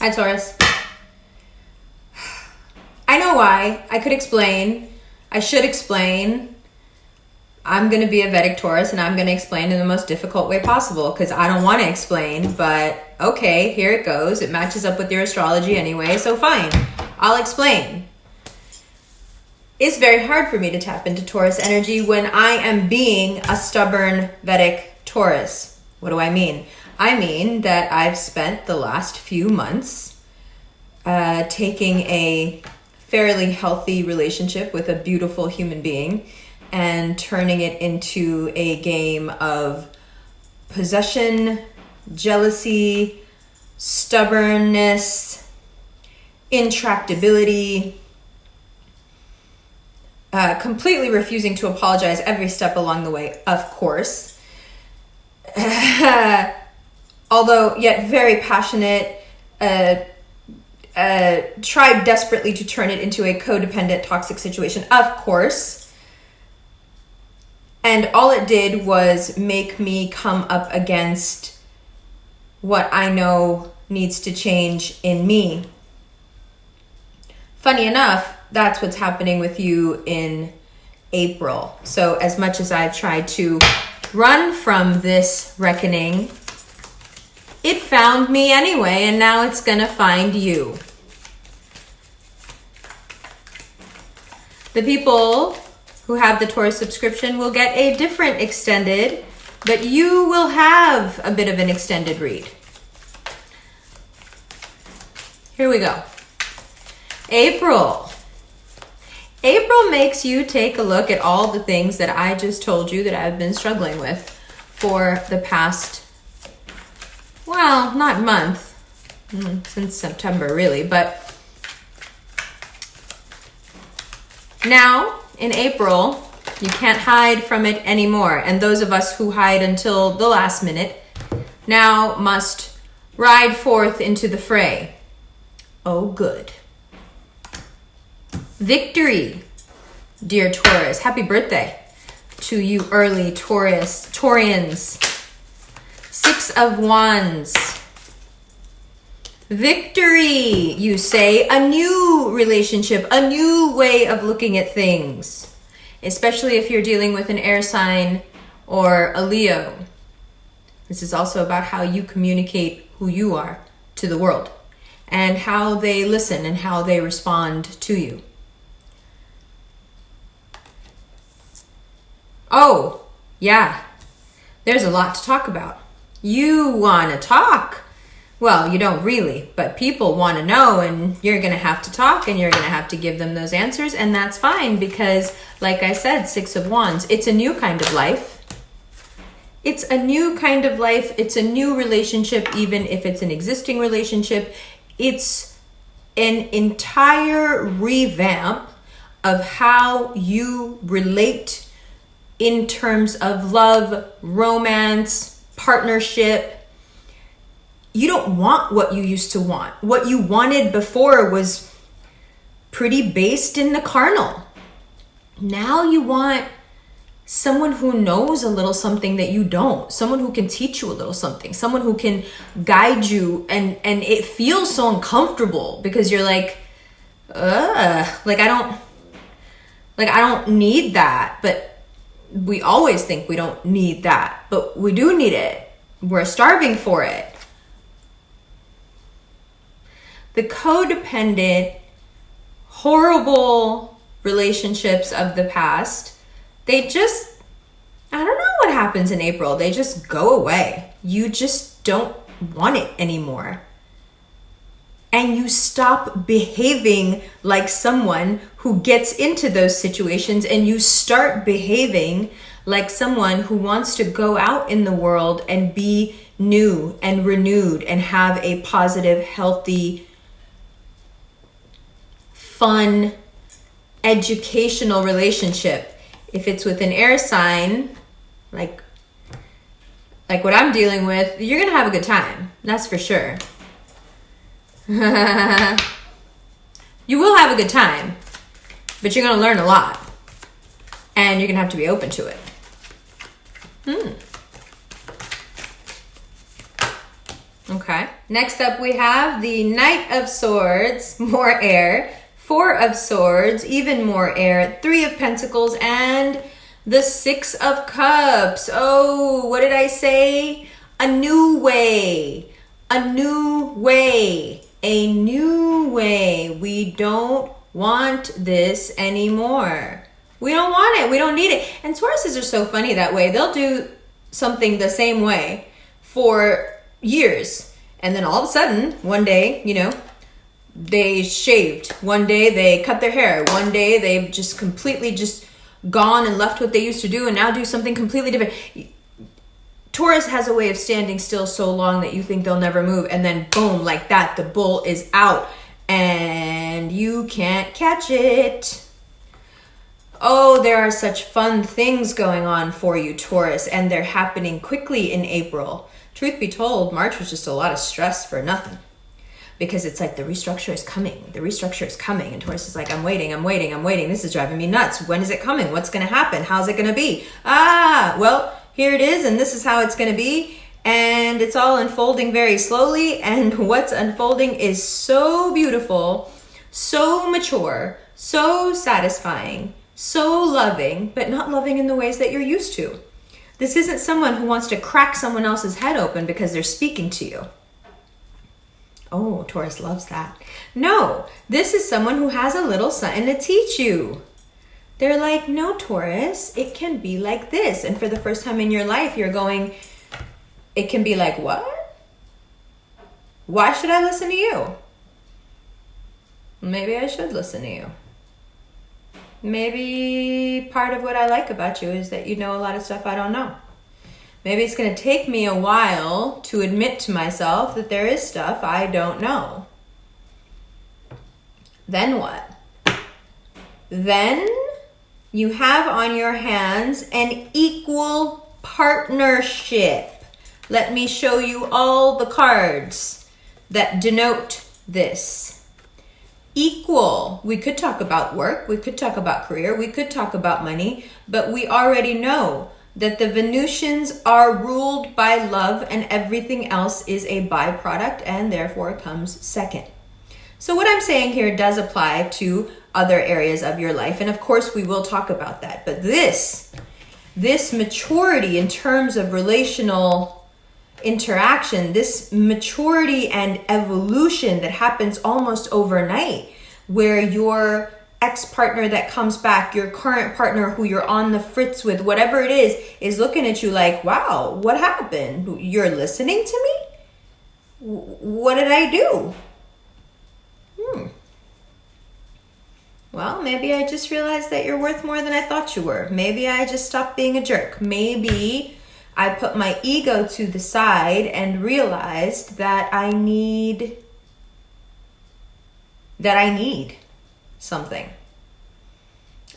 Hi, Taurus. I know why. I could explain. I should explain. I'm going to be a Vedic Taurus, and I'm going to explain in the most difficult way possible because I don't want to explain, but okay, here it goes. It matches up with your astrology anyway, so fine. I'll explain. It's very hard for me to tap into Taurus energy when I am being a stubborn Vedic Taurus. What do I mean? I mean that I've spent the last few months taking a fairly healthy relationship with a beautiful human being and turning it into a game of possession, jealousy, stubbornness, intractability, completely refusing to apologize every step along the way, of course. Although yet very passionate, tried desperately to turn it into a codependent, toxic situation, of course. And all it did was make me come up against what I know needs to change in me. Funny enough, that's what's happening with you in April. So as much as I've tried to run from this reckoning, it found me anyway, and now it's gonna find you. The people who have the Taurus subscription will get a different extended, but you will have a bit of an extended read. Here we go. April. April makes you take a look at all the things that I just told you that I've been struggling with for the past, well, not month, since September really, but now in April, you can't hide from it anymore. And those of us who hide until the last minute now must ride forth into the fray. Oh, good. Victory, dear Taurus. Happy birthday to you early Taurians. 6 of Wands. Victory, you say. A new relationship, a new way of looking at things. Especially if you're dealing with an air sign or a Leo. This is also about how you communicate who you are to the world and how they listen and how they respond to you. Oh, yeah, there's a lot to talk about. You want to talk. Well, you don't really, but people want to know, and you're going to have to talk, and you're going to have to give them those answers, and that's fine because, like I said, 6 of Wands, it's a new kind of life. It's a new kind of life. It's a new relationship, even if it's an existing relationship. It's an entire revamp of how you relate in terms of love, romance, partnership. You don't want what you used to want. What you wanted before was pretty based in the carnal. Now you want someone who knows a little something that you don't. Someone who can teach you a little something. Someone who can guide you, and it feels so uncomfortable because you're like, I don't need that. But we always think we don't need that, but we do need it. We're starving for it. The codependent, horrible relationships of the past, they just, I don't know what happens in April. They just go away. You just don't want it anymore. And you stop behaving like someone who gets into those situations, and you start behaving like someone who wants to go out in the world and be new and renewed and have a positive, healthy, fun, educational relationship. If it's with an air sign, like what I'm dealing with, you're going to have a good time. That's for sure. You will have a good time, but you're going to learn a lot, and you're going to have to be open to it. Okay. Next up, we have the Knight of Swords, more air. Four of Swords, even more air. Three of Pentacles, and the Six of Cups. Oh, what did I say? A new way. A new way. A new way. We don't want this anymore. We don't want it. We don't need it. And Tauruses are so funny that way. They'll do something the same way for years. And then all of a sudden, one day, they shaved. One day they cut their hair. One day they've just completely just gone and left what they used to do and now do something completely different. Taurus has a way of standing still so long that you think they'll never move, and then boom, like that, the bull is out and you can't catch it. Oh, there are such fun things going on for you, Taurus, and they're happening quickly in April. Truth be told, March was just a lot of stress for nothing. Because it's like the restructure is coming. The restructure is coming. And Taurus is like, I'm waiting. This is driving me nuts. When is it coming? What's going to happen? How's it going to be? Well, here it is. And this is how it's going to be. And it's all unfolding very slowly. And what's unfolding is so beautiful, so mature, so satisfying, so loving, but not loving in the ways that you're used to. This isn't someone who wants to crack someone else's head open because they're speaking to you. Oh, Taurus loves that. No, this is someone who has a little something to teach you. They're like, no, Taurus, it can be like this. And for the first time in your life, you're going, it can be like what? Why should I listen to you? Maybe I should listen to you. Maybe part of what I like about you is that you know a lot of stuff I don't know. Maybe it's going to take me a while to admit to myself that there is stuff I don't know. Then what? Then you have on your hands an equal partnership. Let me show you all the cards that denote this. Equal. We could talk about work. We could talk about career. We could talk about money. But we already know that the Venusians are ruled by love and everything else is a byproduct and therefore comes second. So what I'm saying here does apply to other areas of your life. And of course we will talk about that. But this maturity in terms of relational interaction, this maturity and evolution that happens almost overnight, where your ex-partner that comes back, your current partner who you're on the fritz with, whatever it is looking at you like, wow, what happened? You're listening to me? What did I do? Well, maybe I just realized that you're worth more than I thought you were. Maybe I just stopped being a jerk. Maybe I put my ego to the side and realized that I need something.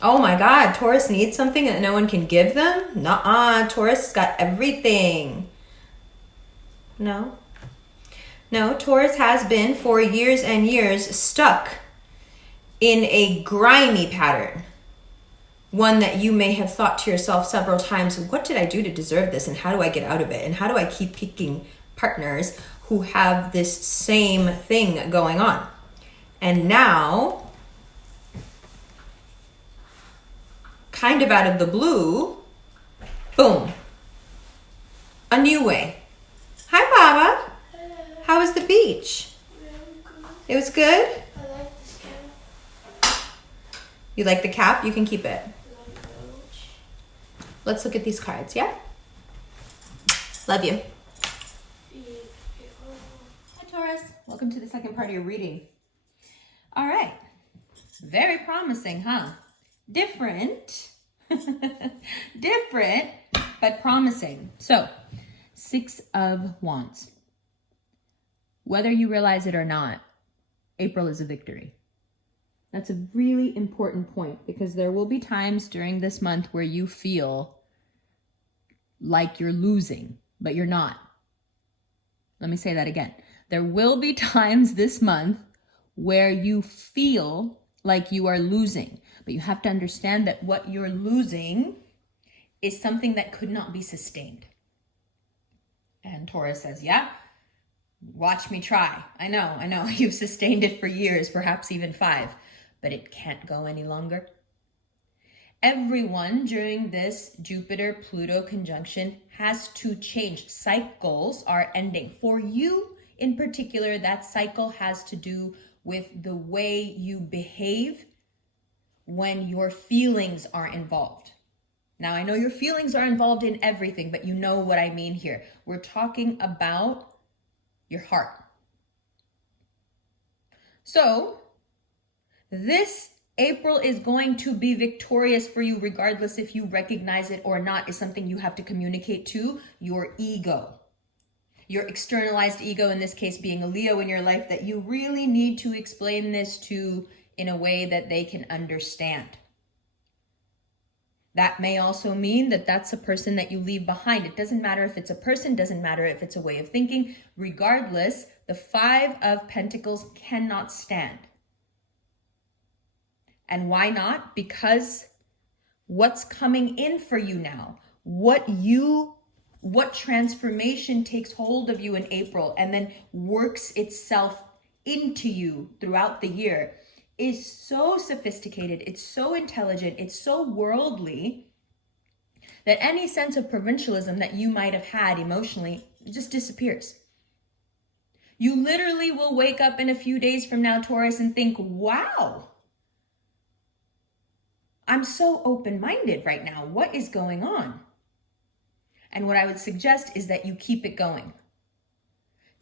Oh my God, Taurus needs something that no one can give them? Nuh-uh, Taurus has got everything. No, Taurus has been for years and years stuck in a grimy pattern. One that you may have thought to yourself several times, what did I do to deserve this? And how do I get out of it? And how do I keep picking partners who have this same thing going on? And now, kind of out of the blue, boom, a new way. Hi, Baba. Hello. How was the beach? Really good. It was good? I like this cap. You like the cap? You can keep it. I like the roach. Let's look at these cards, yeah? Love you. Hi, Taurus. Welcome to the second part of your reading. All right. Very promising, huh? Different. Different, but promising. So, Six of Wands. Whether you realize it or not, April is a victory. That's a really important point because there will be times during this month where you feel like you're losing, but you're not. Let me say that again. There will be times this month where you feel like you are losing, but you have to understand that what you're losing is something that could not be sustained. And Taurus says, yeah, Watch me try. I know. You've sustained it for years, perhaps even 5, but it can't go any longer. Everyone during this Jupiter-Pluto conjunction has to change. Cycles are ending. For you in particular, that cycle has to do with the way you behave when your feelings are involved. Now, I know your feelings are involved in everything, but you know what I mean here. We're talking about your heart. So, this April is going to be victorious for you, regardless if you recognize it or not, is something you have to communicate to your ego. Your externalized ego, in this case being a Leo in your life, that you really need to explain this to in a way that they can understand. That may also mean that that's a person that you leave behind. It doesn't matter if it's a person, doesn't matter if it's a way of thinking. Regardless, the 5 of Pentacles cannot stand. And why not? Because what's coming in for you now, what transformation takes hold of you in April and then works itself into you throughout the year is so sophisticated, it's so intelligent, it's so worldly that any sense of provincialism that you might have had emotionally just disappears. You literally will wake up in a few days from now, Taurus, and think, wow, I'm so open-minded right now. What is going on? And what I would suggest is that you keep it going.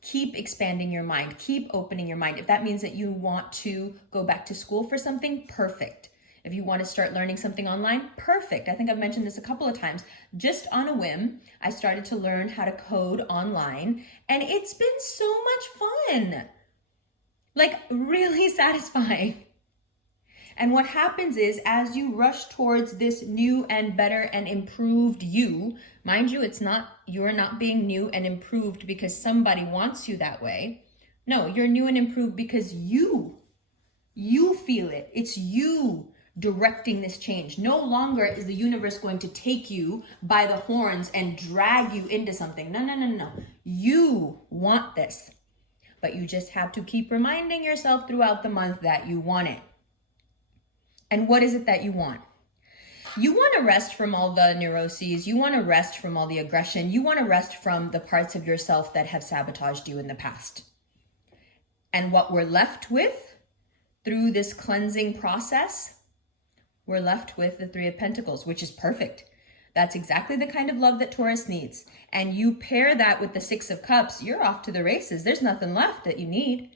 Keep expanding your mind. Keep opening your mind. If that means that you want to go back to school for something, perfect. If you want to start learning something online, perfect. I think I've mentioned this a couple of times. Just on a whim, I started to learn how to code online, and it's been so much fun. Like, really satisfying. And what happens is, as you rush towards this new and better and improved you, mind you, you're not being new and improved because somebody wants you that way. No, you're new and improved because you feel it. It's you directing this change. No longer is the universe going to take you by the horns and drag you into something. No. You want this, but you just have to keep reminding yourself throughout the month that you want it. And what is it that you want? You want to rest from all the neuroses. You want to rest from all the aggression. You want to rest from the parts of yourself that have sabotaged you in the past. And what we're left with through this cleansing process, we're left with the 3 of Pentacles, which is perfect. That's exactly the kind of love that Taurus needs. And you pair that with the 6 of Cups, you're off to the races. There's nothing left that you need.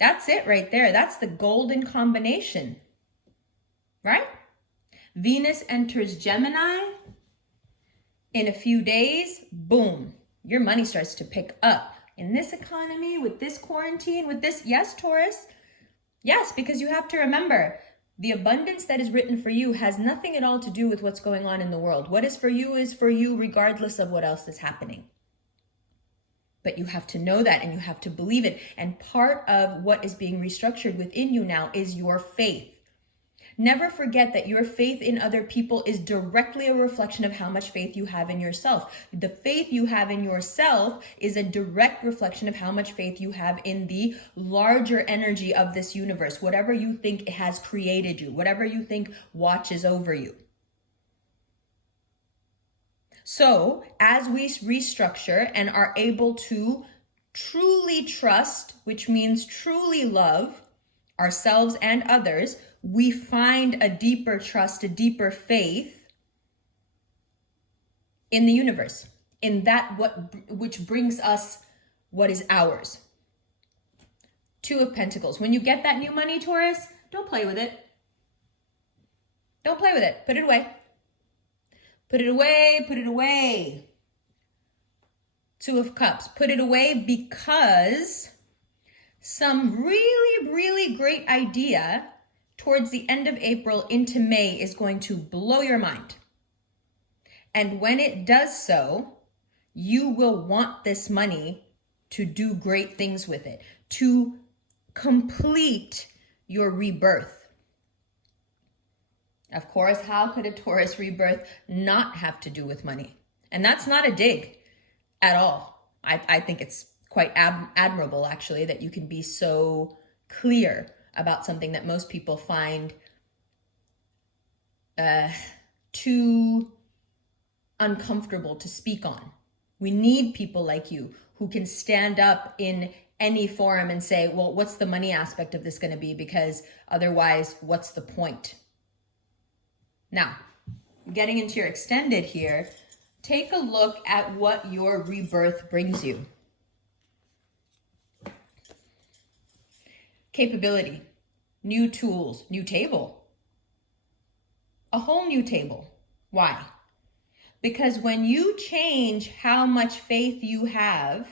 That's it right there. That's the golden combination. Right? Venus enters Gemini. In a few days, boom, your money starts to pick up. In this economy, with this quarantine, with this, yes, Taurus. Yes, because you have to remember, the abundance that is written for you has nothing at all to do with what's going on in the world. What is for you regardless of what else is happening. But you have to know that and you have to believe it. And part of what is being restructured within you now is your faith. Never forget that your faith in other people is directly a reflection of how much faith you have in yourself. The faith you have in yourself is a direct reflection of how much faith you have in the larger energy of this universe, whatever you think has created you, whatever you think watches over you. So as we restructure and are able to truly trust, which means truly love ourselves and others, we find a deeper trust, a deeper faith in the universe, in that which brings us what is ours. 2 of Pentacles. When you get that new money, Taurus, don't play with it. Don't play with it. Put it away. Put it away. Put it away. 2 of Cups. Put it away because some really, really great idea towards the end of April into May is going to blow your mind. And when it does so, you will want this money to do great things with it, to complete your rebirth. Of course, how could a Taurus rebirth not have to do with money? And that's not a dig at all. I think it's quite admirable, actually, that you can be so clear about something that most people find too uncomfortable to speak on. We need people like you who can stand up in any forum and say, well, what's the money aspect of this going to be? Because otherwise, what's the point? Now, getting into your extended here, take a look at what your rebirth brings you. Capability, new tools, new table. A whole new table. Why? Because when you change how much faith you have,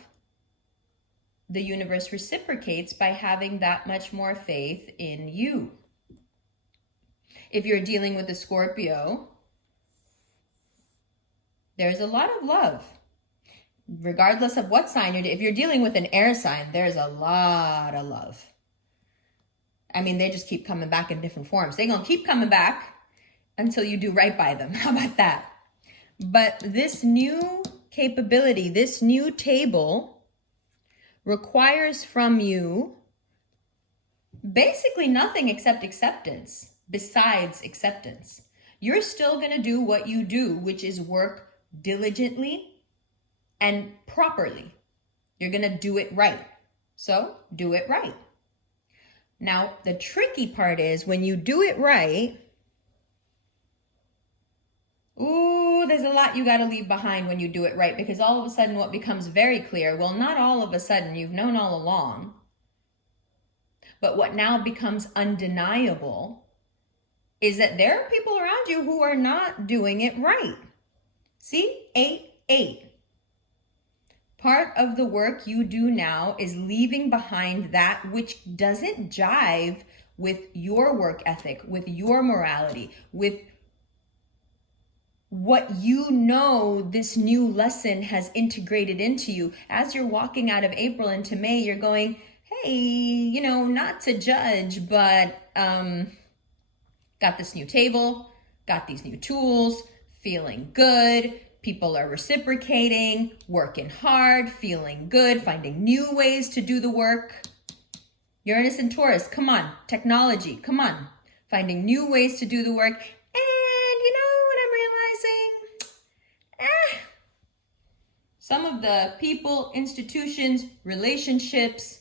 the universe reciprocates by having that much more faith in you. If you're dealing with a Scorpio, there's a lot of love. Regardless of what sign if you're dealing with an air sign, there's a lot of love. I mean, they just keep coming back in different forms. They're going to keep coming back until you do right by them. How about that? But this new capability, this new table requires from you basically nothing except acceptance, besides acceptance. You're still going to do what you do, which is work diligently and properly. You're going to do it right. So do it right. Now, the tricky part is when you do it right, there's a lot you got to leave behind when you do it right, because all of a sudden what becomes very clear, well, not all of a sudden, you've known all along, but what now becomes undeniable is that there are people around you who are not doing it right. See, 8-8. Part of the work you do now is leaving behind that which doesn't jive with your work ethic, with your morality, with what you know this new lesson has integrated into you. As you're walking out of April into May, you're going, hey, not to judge, but got this new table, got these new tools, feeling good. People are reciprocating, working hard, feeling good, finding new ways to do the work. Uranus and Taurus, come on. Technology, come on. Finding new ways to do the work. And you know what I'm realizing? Some of the people, institutions, relationships,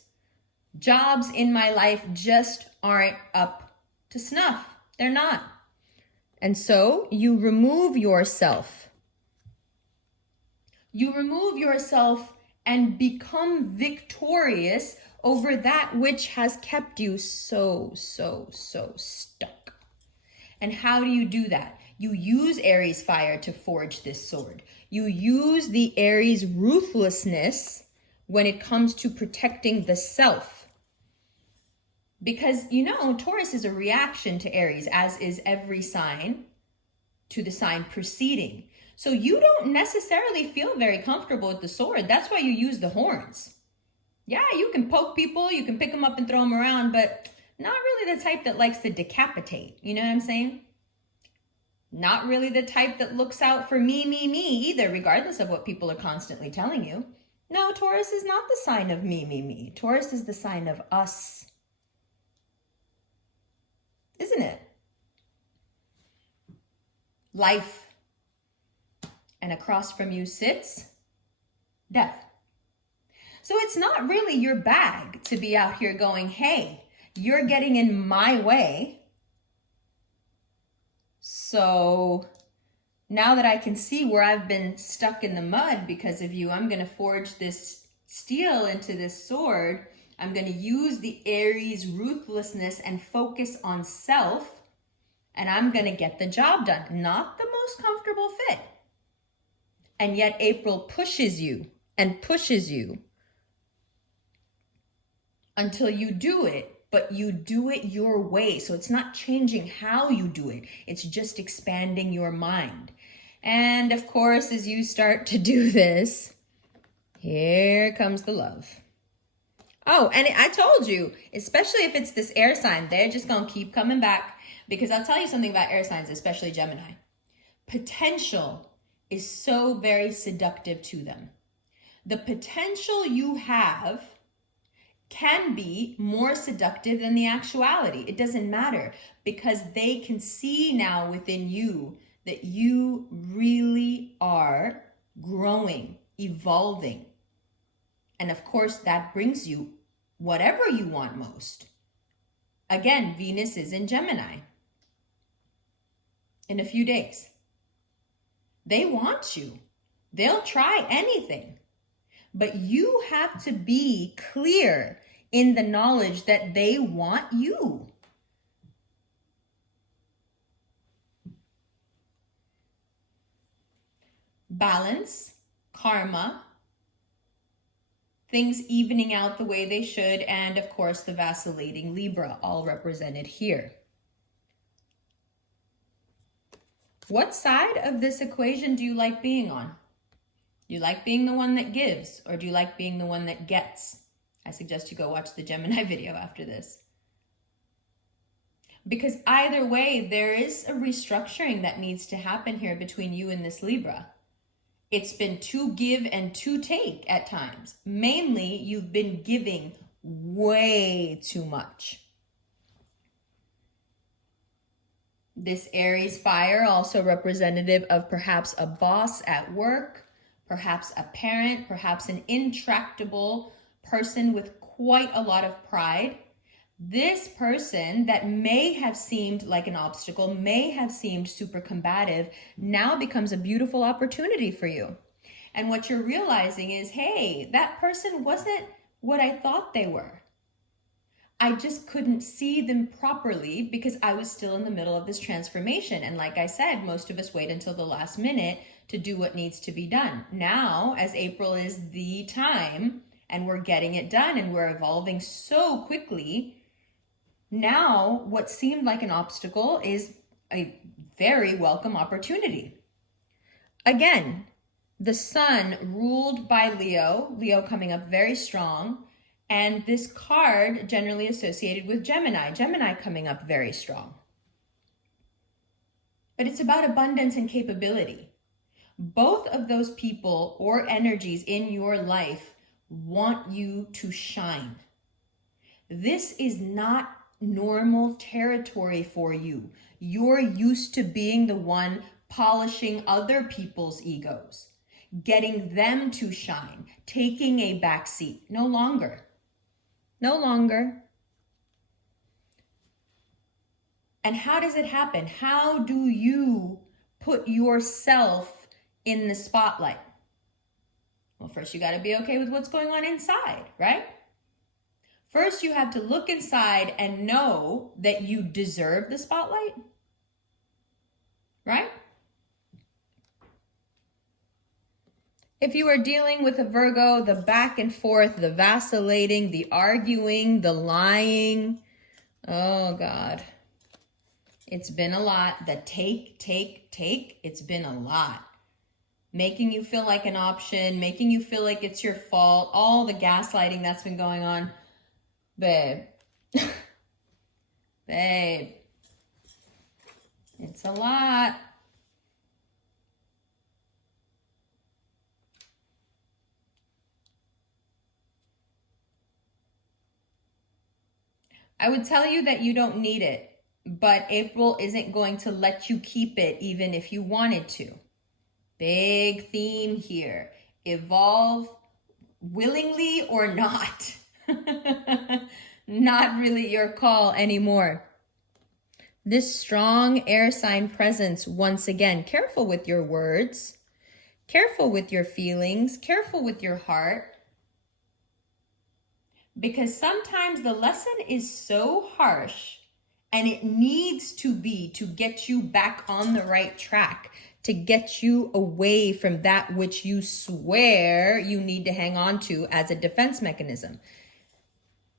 jobs in my life just aren't up to snuff. They're not. And so you remove yourself. You remove yourself and become victorious over that which has kept you so stuck. And how do you do that? You use Aries fire to forge this sword. You use the Aries ruthlessness when it comes to protecting the self. Because, Taurus is a reaction to Aries, as is every sign to the sign preceding. So you don't necessarily feel very comfortable with the sword. That's why you use the horns. Yeah, you can poke people, you can pick them up and throw them around, but not really the type that likes to decapitate. You know what I'm saying? Not really the type that looks out for me either, regardless of what people are constantly telling you. No, Taurus is not the sign of me. Taurus is the sign of us. Isn't it? Life. And across from you sits death. So it's not really your bag to be out here going, hey, you're getting in my way. So now that I can see where I've been stuck in the mud because of you, I'm going to forge this steel into this sword. I'm going to use the Aries ruthlessness and focus on self. And I'm going to get the job done. Not the most comfortable fit. And yet April pushes you until you do it, but you do it your way. So it's not changing how you do it. It's just expanding your mind. And of course, as you start to do this, here comes the love. Oh, and I told you, especially if it's this air sign, they're just going to keep coming back, because I'll tell you something about air signs, especially Gemini. Potential is so very seductive to them. The potential you have can be more seductive than the actuality. It doesn't matter because they can see now within you that you really are growing, evolving. And of course, that brings you whatever you want most. Again, Venus is in Gemini in a few days. They want you. They'll try anything. But you have to be clear in the knowledge that they want you. Balance, karma, things evening out the way they should, and of course the vacillating Libra, all represented here. What side of this equation do you like being on? Do you like being the one that gives, or do you like being the one that gets? I suggest you go watch the Gemini video after this. Because either way, there is a restructuring that needs to happen here between you and this Libra. It's been to give and to take at times. Mainly, you've been giving way too much. This Aries fire, also representative of perhaps a boss at work, perhaps a parent, perhaps an intractable person with quite a lot of pride. This person that may have seemed like an obstacle, may have seemed super combative, now becomes a beautiful opportunity for you. And what you're realizing is, hey, that person wasn't what I thought they were. I just couldn't see them properly because I was still in the middle of this transformation. And like I said, most of us wait until the last minute to do what needs to be done. Now, as April is the time and we're getting it done and we're evolving so quickly, now what seemed like an obstacle is a very welcome opportunity. Again, the sun ruled by Leo, Leo coming up very strong, and this card generally associated with Gemini, Gemini coming up very strong. But it's about abundance and capability. Both of those people or energies in your life want you to shine. This is not normal territory for you. You're used to being the one polishing other people's egos, getting them to shine, taking a back seat. No longer. No longer. And how does it happen? How do you put yourself in the spotlight? Well, first you got to be okay with what's going on inside, right? First, you have to look inside and know that you deserve the spotlight, right? If you are dealing with a Virgo, the back and forth, the vacillating, the arguing, the lying, oh God, it's been a lot. The take, it's been a lot. Making you feel like an option, making you feel like it's your fault, all the gaslighting that's been going on. Babe, babe, it's a lot. I would tell you that you don't need it, but April isn't going to let you keep it even if you wanted to. Big theme here. Evolve willingly or not. Not really your call anymore. This strong air sign presence, once again, careful with your words, careful with your feelings, careful with your heart. Because sometimes the lesson is so harsh and it needs to be to get you back on the right track, to get you away from that which you swear you need to hang on to as a defense mechanism.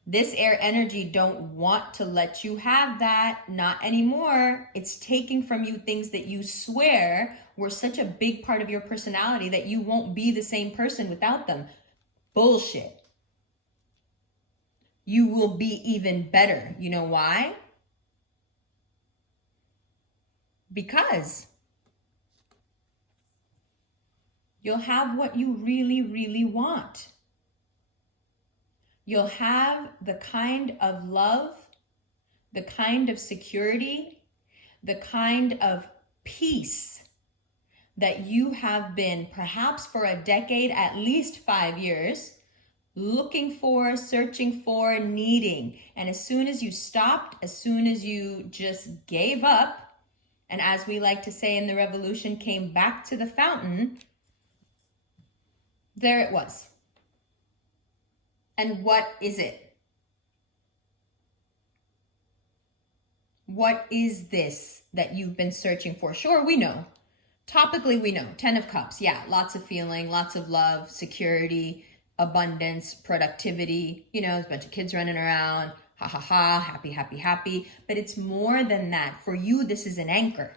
This air energy don't want to let you have that, not anymore. It's taking from you things that you swear were such a big part of your personality that you won't be the same person without them. Bullshit. You will be even better. You know why? Because You'll have what you really, really want. You'll have the kind of love, the kind of security, the kind of peace that you have been, perhaps for a decade, at least 5 years, looking for, searching for, needing. And as soon as you stopped, as soon as you just gave up, and as we like to say in the revolution, came back to the fountain, there it was. And what is it? What is this that you've been searching for? Sure, we know. Topically, we know. 10 of Cups. Yeah, lots of feeling, lots of love, security, abundance, productivity. You know, there's a bunch of kids running around. Ha ha ha, happy, happy, happy. But it's more than that. For you, this is an anchor.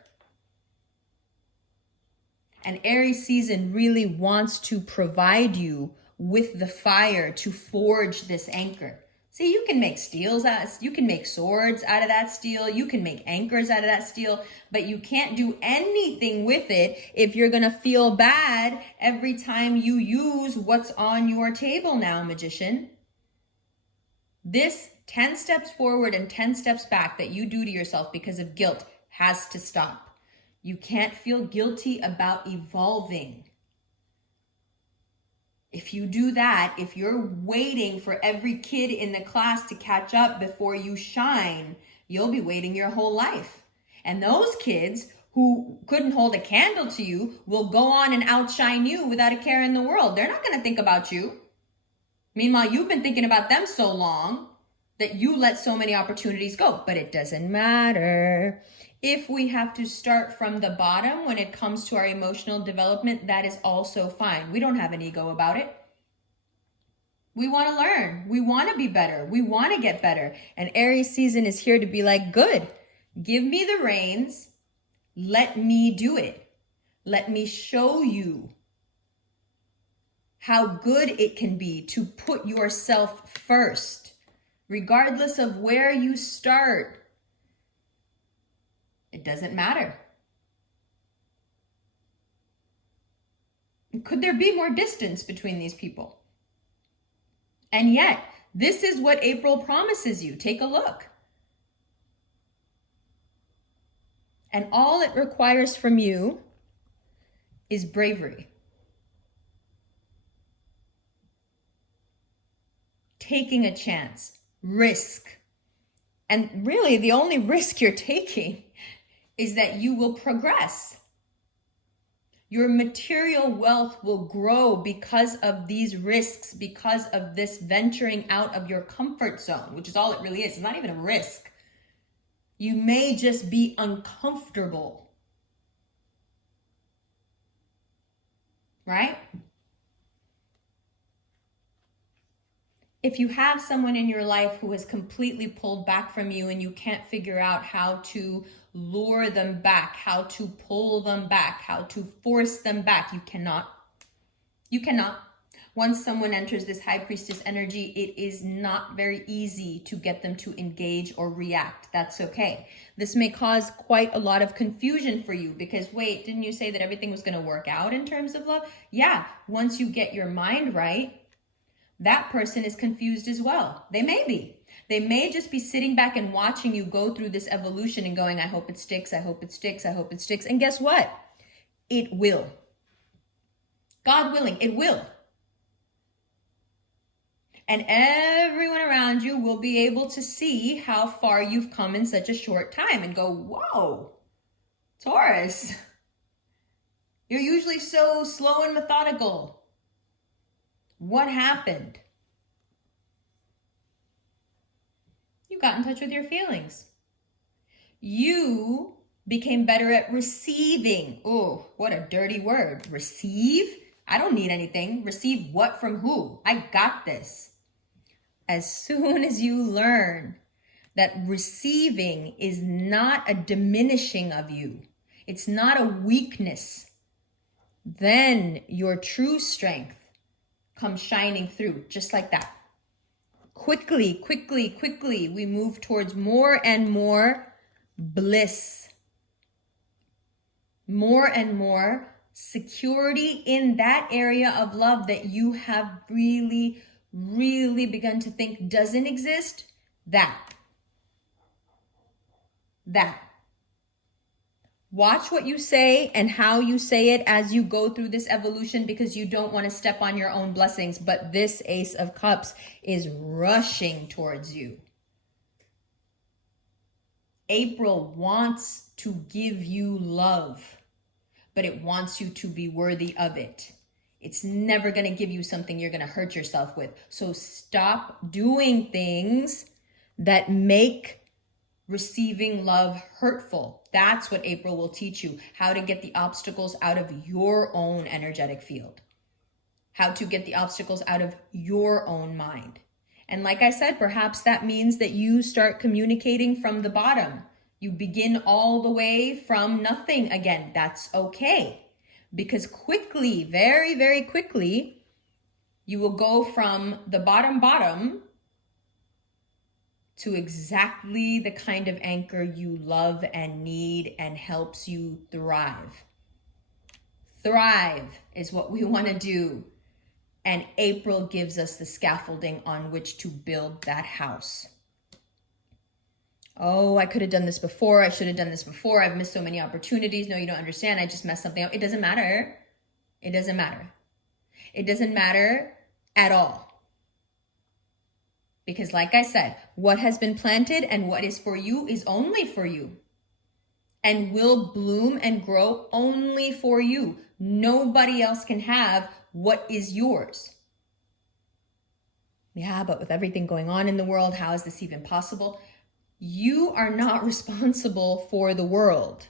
And Aries season really wants to provide you with the fire to forge this anchor. See, you can make you can make swords out of that steel, you can make anchors out of that steel, but you can't do anything with it if you're gonna feel bad every time you use what's on your table now, magician. This 10 steps forward and 10 steps back that you do to yourself because of guilt has to stop. You can't feel guilty about evolving. If you do that, if you're waiting for every kid in the class to catch up before you shine, you'll be waiting your whole life. And those kids who couldn't hold a candle to you will go on and outshine you without a care in the world. They're not going to think about you. Meanwhile, you've been thinking about them so long that you let so many opportunities go. But it doesn't matter. If we have to start from the bottom when it comes to our emotional development, that is also fine. We don't have an ego about it. We want to learn. We want to be better. We want to get better. And Aries season is here to be like, good, give me the reins. Let me do it. Let me show you how good it can be to put yourself first, regardless of where you start. It doesn't matter. Could there be more distance between these people? And yet, this is what April promises you. Take a look. And all it requires from you is bravery. Taking a chance, risk. And really, the only risk you're taking is that you will progress. Your material wealth will grow because of these risks, because of this venturing out of your comfort zone, which is all it really is. It's not even a risk. You may just be uncomfortable. Right? If you have someone in your life who has completely pulled back from you and you can't figure out how to lure them back, how to pull them back, how to force them back, you cannot. You cannot. Once someone enters this high priestess energy, it is not very easy to get them to engage or react. That's okay. This may cause quite a lot of confusion for you because, wait, didn't you say that everything was going to work out in terms of love? Yeah, once you get your mind right, that person is confused as well. They may be. They may just be sitting back and watching you go through this evolution and going, I hope it sticks, I hope it sticks, I hope it sticks. And guess what? It will. God willing, it will. And everyone around you will be able to see how far you've come in such a short time and go, whoa, Taurus, you're usually so slow and methodical. What happened? You got in touch with your feelings. You became better at receiving. Oh, what a dirty word. Receive? I don't need anything. Receive what from who? I got this. As soon as you learn that receiving is not a diminishing of you, it's not a weakness, then your true strength comes shining through just like that. Quickly, quickly, quickly, we move towards more and more bliss, more and more security in that area of love that you have really, really begun to think doesn't exist, that. Watch what you say and how you say it as you go through this evolution, because you don't want to step on your own blessings. But this Ace of Cups is rushing towards you. April wants to give you love, but it wants you to be worthy of it. It's never going to give you something you're going to hurt yourself with. So stop doing things that make receiving love hurtful. That's what April will teach you, how to get the obstacles out of your own energetic field, how to get the obstacles out of your own mind. And like I said, perhaps that means that you start communicating from the bottom. You begin all the way from nothing again. That's okay. Because quickly, very, very quickly, you will go from the bottom to exactly the kind of anchor you love and need and helps you thrive. Thrive is what we want to do. And April gives us the scaffolding on which to build that house. Oh, I could have done this before. I should have done this before. I've missed so many opportunities. No, you don't understand. I just messed something up. It doesn't matter. It doesn't matter. It doesn't matter at all. Because like I said, what has been planted and what is for you is only for you. And will bloom and grow only for you. Nobody else can have what is yours. Yeah, but with everything going on in the world, how is this even possible? You are not responsible for the world.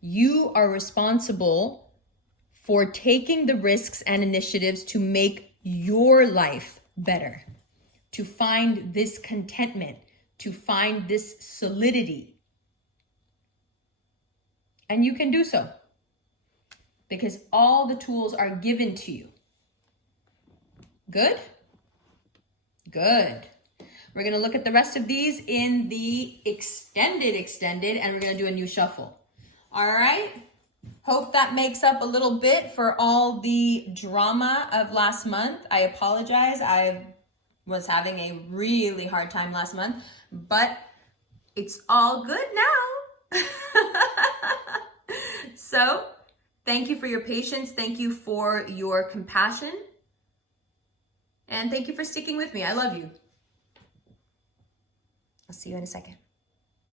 You are responsible for taking the risks and initiatives to make your life better, to find this contentment, to find this solidity. And you can do so because all the tools are given to you. Good? Good. We're going to look at the rest of these in the extended, and we're going to do a new shuffle. All right? Hope that makes up a little bit for all the drama of last month. I apologize. I was having a really hard time last month, but it's all good now. So, thank you for your patience. Thank you for your compassion. And thank you for sticking with me. I love you. I'll see you in a second.